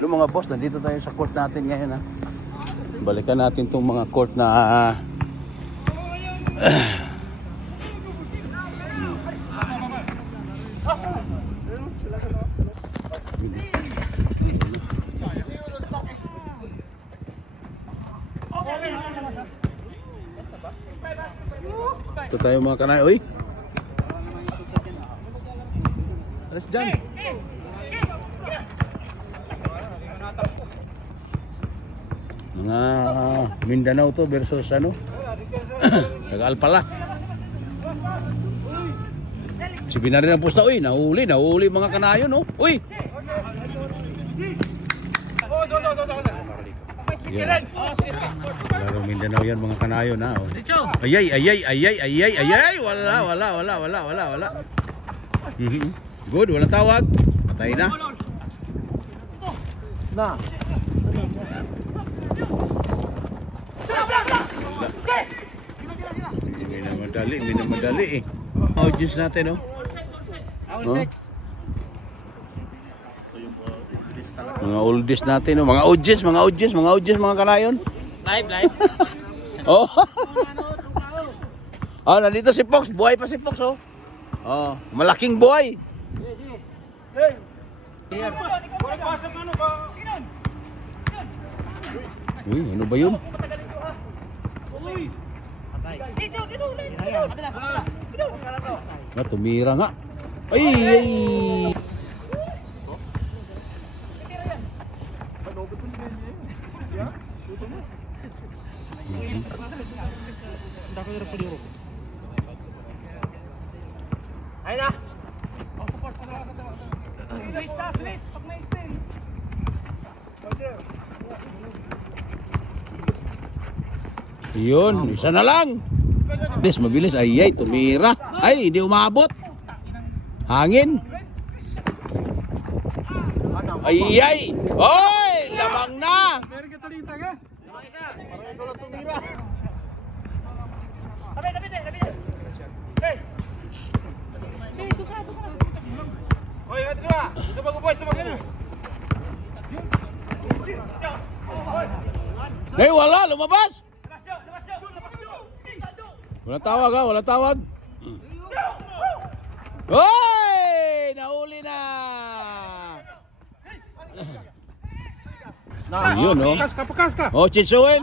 Hello mga boss, nandito tayo sa court natin ngayon ha. Balikan natin itong mga court na ito tayo mga kanay. Uy! Alas dyan! Mga Mindanao to versus ano Taga-Alpala. Sabi na rin ang pusta. Uy, nahuli mga kanayo no. Uy! Yan. Laro Mindanao yan mga kanayo na oh. Ayay. Wala. Good, wala tawag. Patay na. Minamadali eh. Audience natin oh. Mga oldies natin oh. Mga audience mga kanayon. Live. Oh. Oh, nandito si Fox. Buhay pa si Fox oh. Oh, malaking buhay. Uy, ano ba yun? Tumira nga. Ay! Yun, isa na lang. Mabilis. Ay, tumira. Ay, hindi umabot. Hangin. Ay. Oy, lamang na. Hey, wala, lumabas. Wala tawag. Hoy! Nahuli na. Ayun oh. Pakas. Oh, Chitsuel.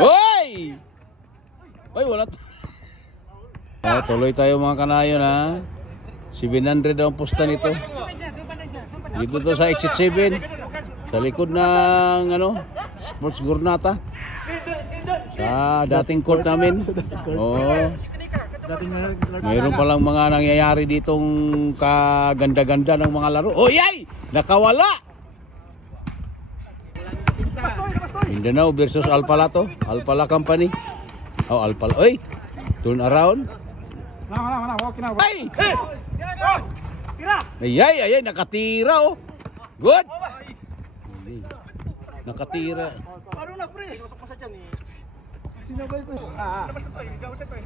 Hoy! Hoy, wala. Tuloy tayo mga kanayon ha. 700 ang pusta nito. Dito to sa exit 7. Sa likod ng Sports Gurnata. Sa dating court namin. Oo. Mayroon palang mga nangyayari ditong kaganda-ganda ng mga laro. Oh, yay! Nakawala! Mindanao versus Alpala to. Alpala Company. Oh, Alpala. Oy! Turn around. Ay! Ay, nakatira oh. Good! Nakatira. Paano na pre? Sinusok pa sa dyan eh. Sinabay ko. Labas na to eh. Gawin sa to eh.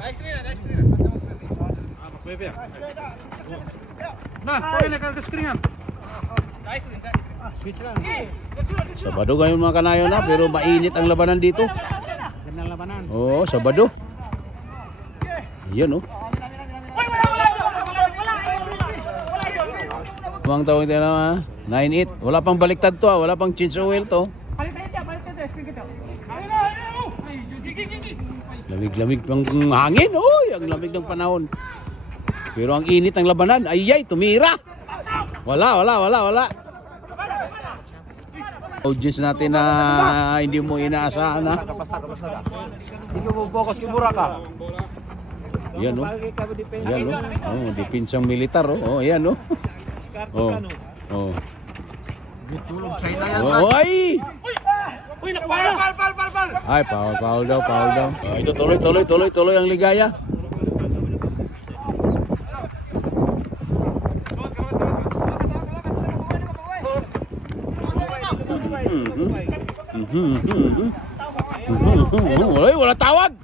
Nice screen. Magbebe ah. Na, pwede na kag-screenan. Nice screen. Switch lang. Sabado ngayon mga kanayon na, pero mainit ang labanan dito. Gandang labanan. Oo, Sabado. Ayan oh. Bang tawag tayo na 9-8. Wala pang baliktad to wala pang change oil to. Lamig-lamig pang hangin. Oy, ang lamig ng panahon. Pero ang init ng labanan. Ay, tumira. Wala. Audience natin na hindi mo inaasahan na. Hindi mo focus kay Buraka. Yan oh. Oh, depinsang militar oh. Oh, yan oh. Oh. Tulog sa ina yan. Ay! Uy, nakapal. Ay, foul daw. Oh, ito tuloy ang ligaya. Wala tawag.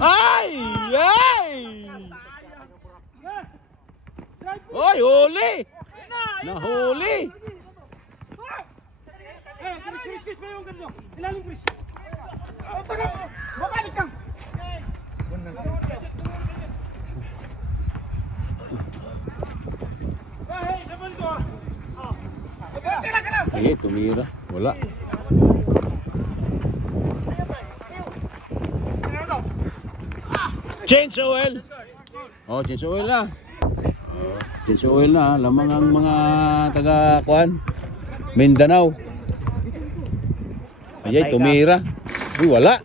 Ay! huli! Nahuli! Eh, tumira. Wala. Change oil. Oh, change oil na. Oh, change oil na. Lamang ang mga taga-kuan. Mindanao. Ayay, tumira. Uy, wala.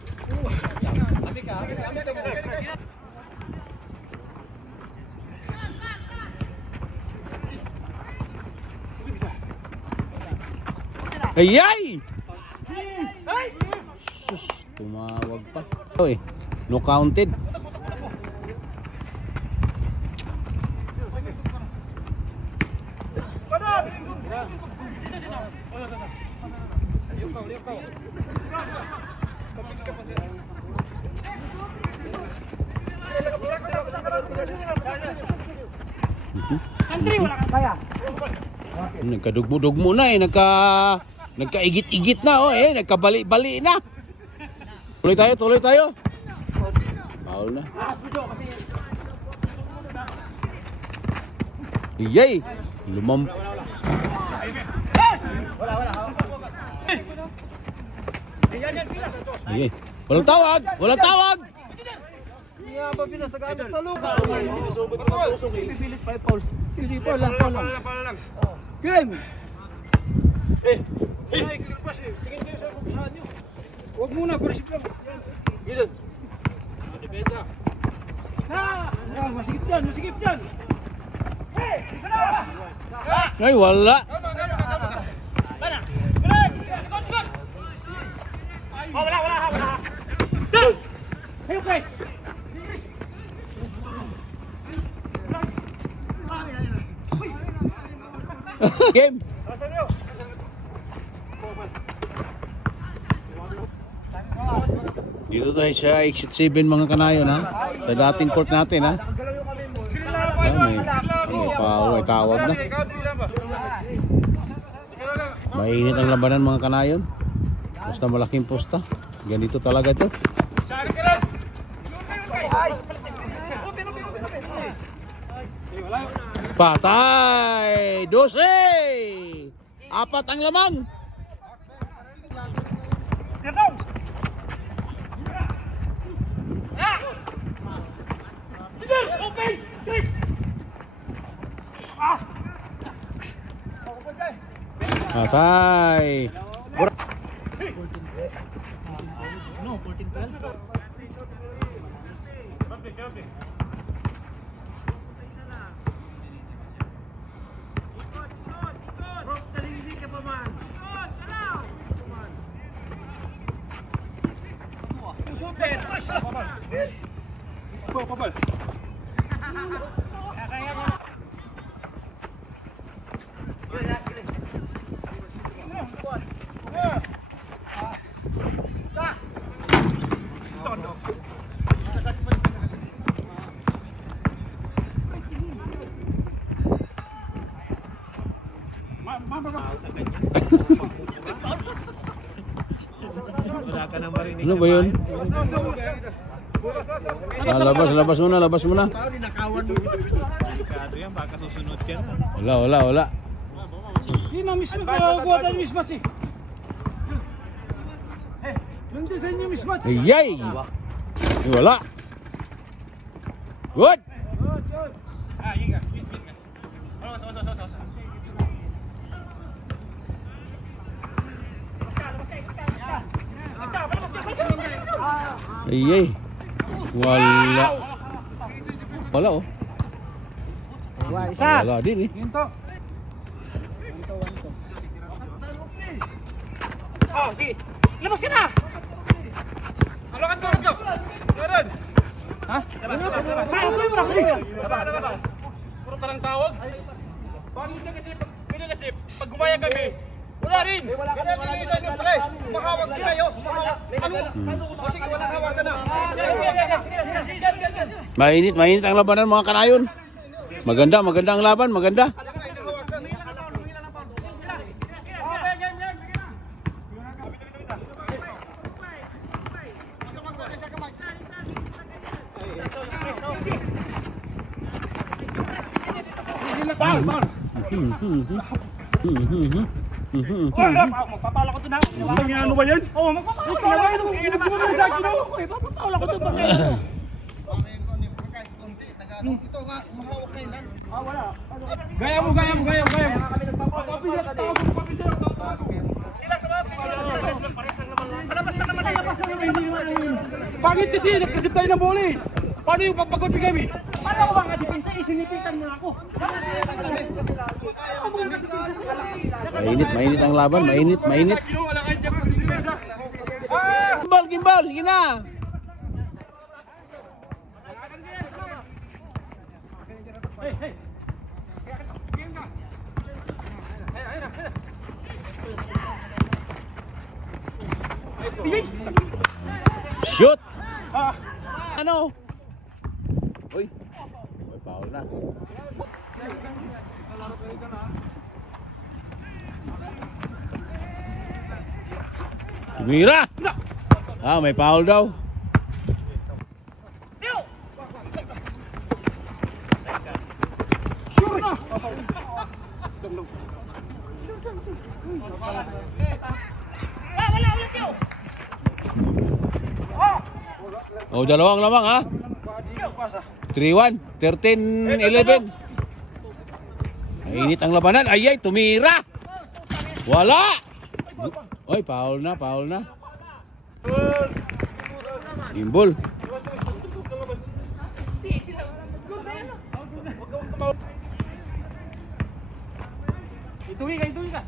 Ayay! Sus, tumawag pa. Oy, no counted. Nagkadugmo-dugmo na eh, nagkaigit-igit na oh eh, nagkabali-bali na. Tuloy tayo. Foul na. Iyay, lumam. Iyay, walang tawag. Nga ba pinasagamit talong? Sinusubot ko ng tusok eh. Pipilit pa Paul. Sige, Paul lang. Game! Click pass eh. Tingin kayo sa kumpsahan nyo. Huwag muna, parisip lang. Gilid. Depensa. Masigip dyan. Hey! Isa na! Ay, wala. Bana! Good! Oh, wala. Doon! Hey, okay! Game. Dito tayo sa exit 7 mga kanayon ha. Sa dating court natin ha. May foul, may tawag na. Mainit ang labanan mga kanayon. Basta malaking posta. Ganito talaga ito. Patay! 12! Apat ang lamang! Patay! No, 14-12. Papal. Ano ba yun? Labas muna. Wala. Sino mismatch? Nakakuha tayo mismatch eh. Nandun sa inyo mismatch. Ayay! Wala. Good! Ayay! Wala oh. Wala din eh. Oh, sige. Labas ka na! Halokan to. Meron. Ha? Labas. Puro ka lang tawag. Kasi pag gumaya kami, wala rin. Wala din isa nyo pre. Umahawag kayo. O sige, walang hawag ka na. Mainit ang labanan mga kanayon. Maganda, maganda ang laban, maganda. Magpapala ko ito na. Ano ba yan? Oo, magpapala ko. Magpapala ko ito. Ito nga, umahawak na yun. Wala. Gaya mo. Kami nagpapala. Pangit kasi, nagkasip tayo ng bola eh. Paano yung papagod kami? Paano ako bang ka-depensa? Isinipitan mo ako. Mainit ang laban, mainit. Wala kayo dyan pagkakita. Gimbal, sige na. Shoot! Ano? Uy, may foul na. Tumira! May foul daw. Oh, dalawang lamang ha. 3-1, 13-11. Mainit ang labanan. Ay, tumira. Wala. Oy, foul na. Imbol. Ituwi ka.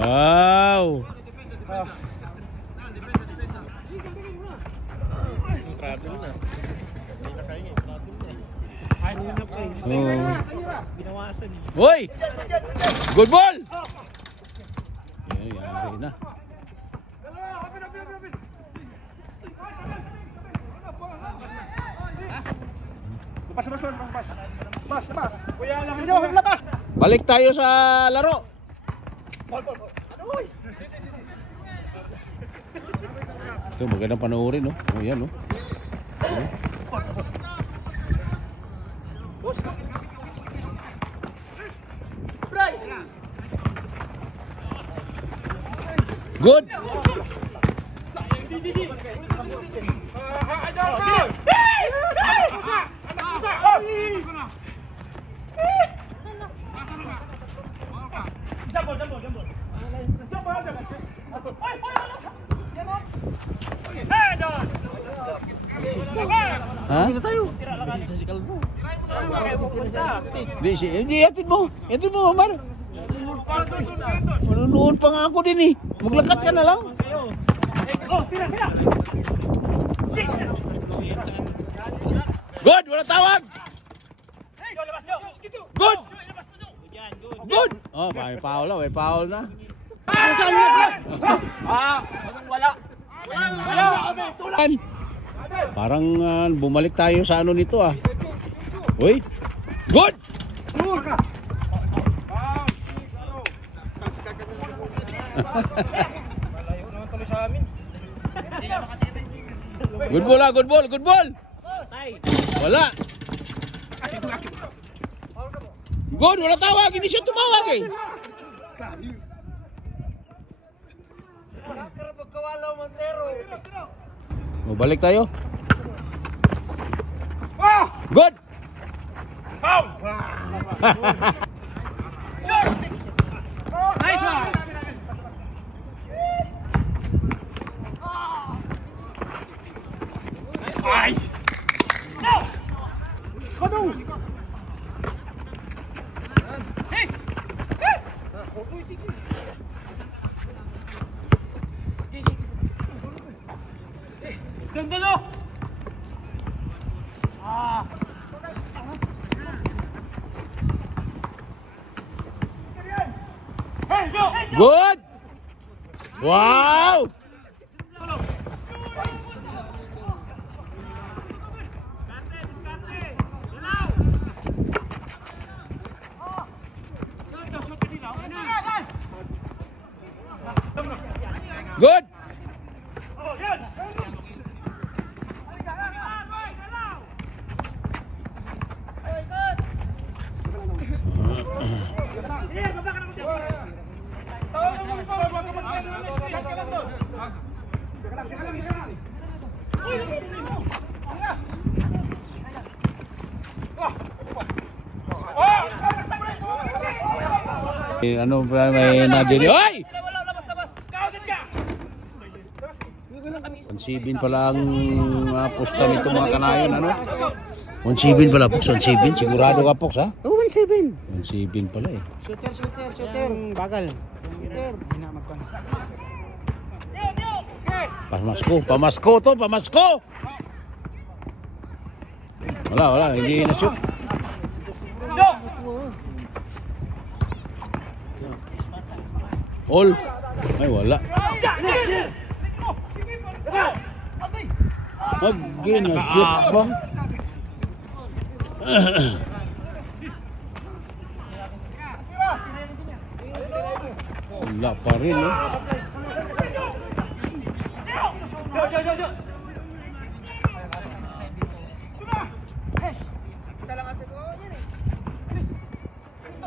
Wow. Hoy! Good ball! Yari na. Balik tayo sa laro. Ito magandang panoorin, no? Oh, yan, no? Good. Ha? Hindi, atid mo, Omar. Manunood pa nga ako din eh. Maglakad ka na lang. Good, wala tawag. Good. Oh, may foul na. Wala. Parang bumalik tayo sa ano nito ah. Uy. Good. Good ball. Wala. Good, wala tawag. Hindi siya tumawag eh. Balik tayo. Good. Nice one. Ay! No! Kado! Hey! Dandalo! Good! Wow! Good! Ano ba may nadiri? Hoy! 1-7 pala ang pusta nito mga kanayon, ano? 1-7 pala, Pox. 1-7. Sigurado ka, Pox, ha? Oh, 1-7. 1-7 pala eh. Shooter. Bagal. Shooter. Hindi na magkon. Pamasko to, pamasko! Wala, hindi na-shoot. All. Ay, wala. Mag-ginasip ba? Wala pa rin, eh.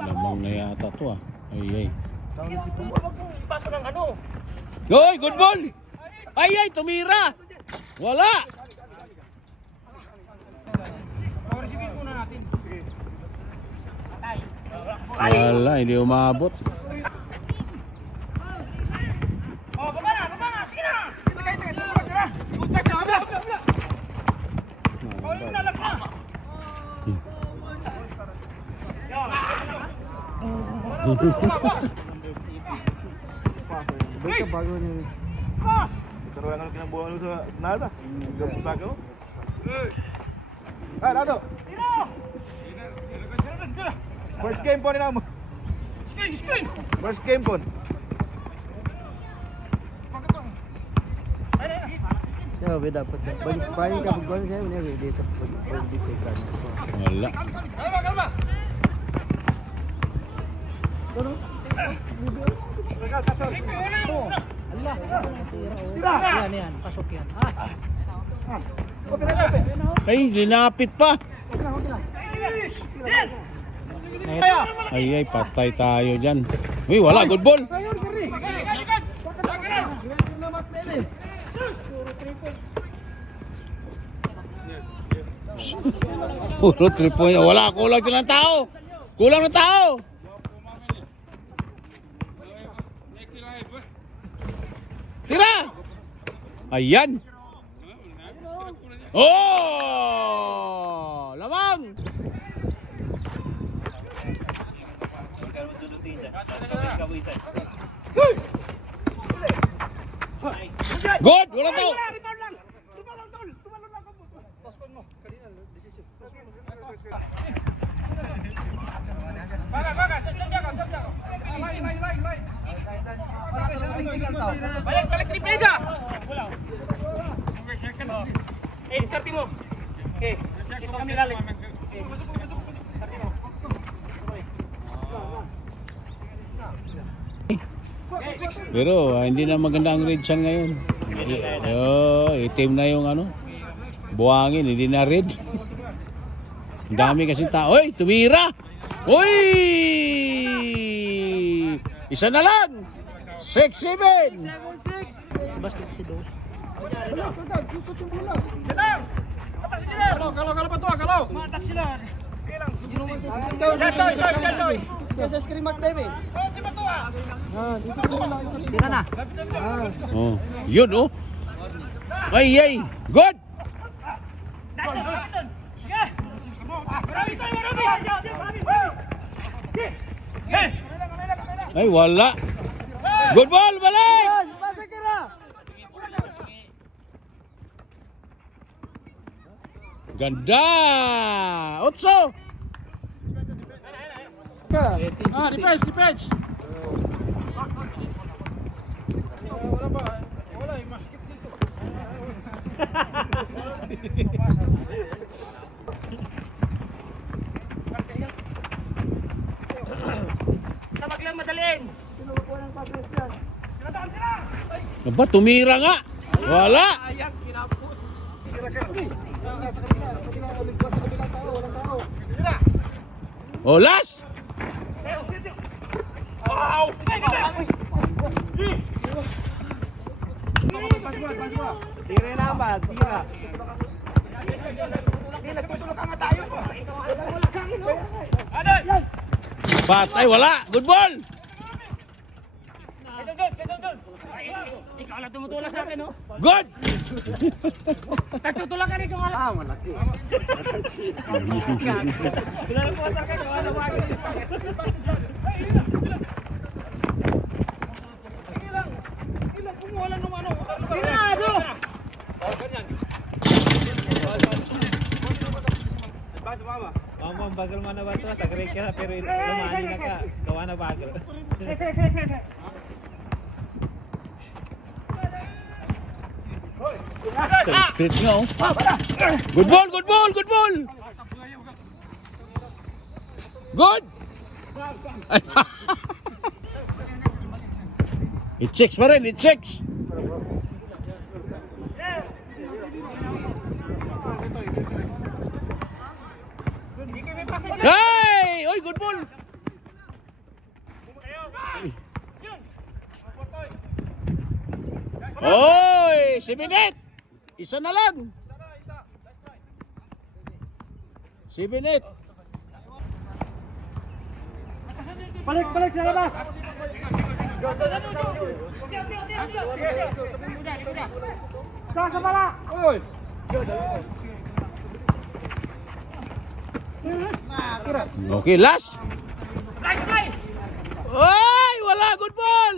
Lamang na yata to, ah. Ay. Paso ng ano? Hoy, good ball! Ay, tumira! Wala! Receive muna natin. Wala, hindi umabot. Oh, baba na! Sige na! Oh, yun na lang na! Baik bago ni. Taruhan ang kinabuhan mo sa nada. Gabusa ko. Ah, Dato. First game po nila mo. Screen! First game po. Ya, beda dapat. Banyak ka gol saya ini dito pag dito kan. Wala. Kalma! Yan, pasok yan. Ay, linapit pa. Ay, patay tayo dyan. Uy, wala, good ball. Puro 3 point. Wala, kulang dyan ng tao. Kulang ng tao. Tira! Ayan! Oh! Lamang! Good! Wala to! Balik triple aja. Diskarte mo. Okay. Ito kami lalim. Pero hindi na maganda ang red sun ngayon. Itim na yung ano. Buhangin, hindi na red. Ang dami kasi tao. Hoy, tumira! Hoy! Isa na lang! 6-7! Basta si Dos. Kalau pa to, kalau. Matak sila. Jatoy. Sa screen mat David. Tira na. Oh, yun oh. Ay. Good! Ay, wala. Good ball, balik! Pasa kira. Ganda! Otso! Defense. Tabag lang madaliin. Aba, tumira nga. Wala. Oh, last. Tira na ba? Tira. Patay, wala. Good ball. Ikaw lang tumutulak sa akin, no? Good. Nagtutulak ka rin ikaw lang. Malaki. Pinalapuatan ka, ikaw lang wagi. Ilang kumuha lang ng ano. Tirado! Mama, bagal man na ba ito? Sagre ka pero lumani na ka. Gawa na bagal. Straight nga, oh. Good ball, good ball, good ball. Good. It checks pa rin, it checks. Hey! Oy, good ball. Oy, si Binet. Isa na lang. Si Binet. Balik sa labas. Sa bala. Oy. Okay, last. Oy, wala, good ball.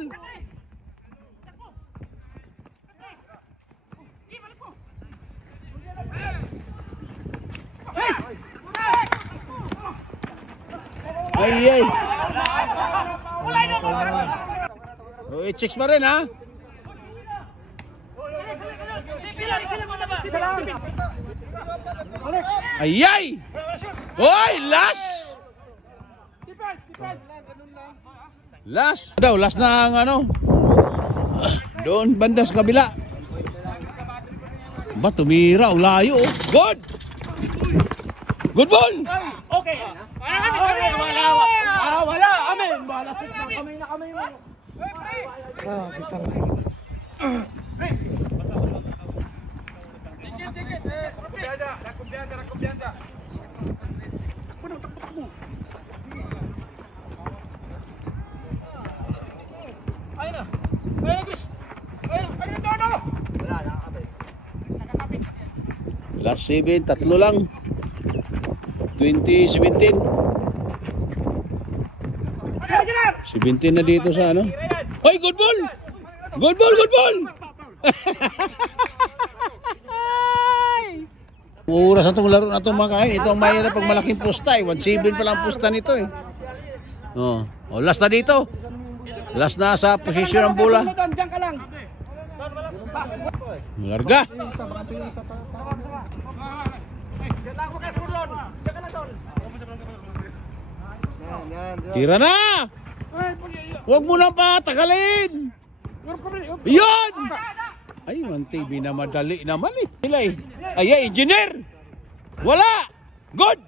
Ay. Oh, it checks pa rin, ha? Ayay! Oy, last! Last daw, last na ang ano. Doon banda sa kabila. Ba tumira, layo. Good! Good ball! Okay. Wala. Amen. Balasot na kamay mo. Last 7, tatlo lang. 2017. 17 na dito sa ano. Hoy, good ball! Good ball, good ball! Oras na itong laro na itong makain. Ito ang mahirap pag malaking pusta eh. 1-7 pa lang pusta nito eh. Oh, last na dito. Last na sa posisyon ng bola. Diyan ka lang. Larga. Tira na. Huwag mo na pa tagalin. Yun. Ay, 1TV na madali naman eh. Nilay. Ay, engineer. Wala. Good.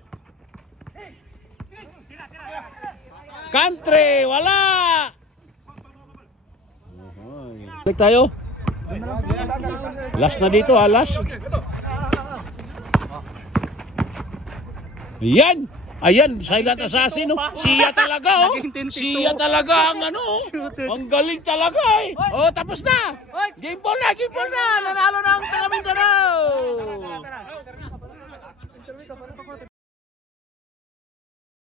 Country. Wala. Balik tayo. Last na dito, last. Yan. Ayan, silent assassin, oh. Siya talaga, oh. Siya talaga ang ano, oh. Ang galing talaga, eh. Oh, tapos na. Game ball na. Nanalo na ang Taga Mindanao.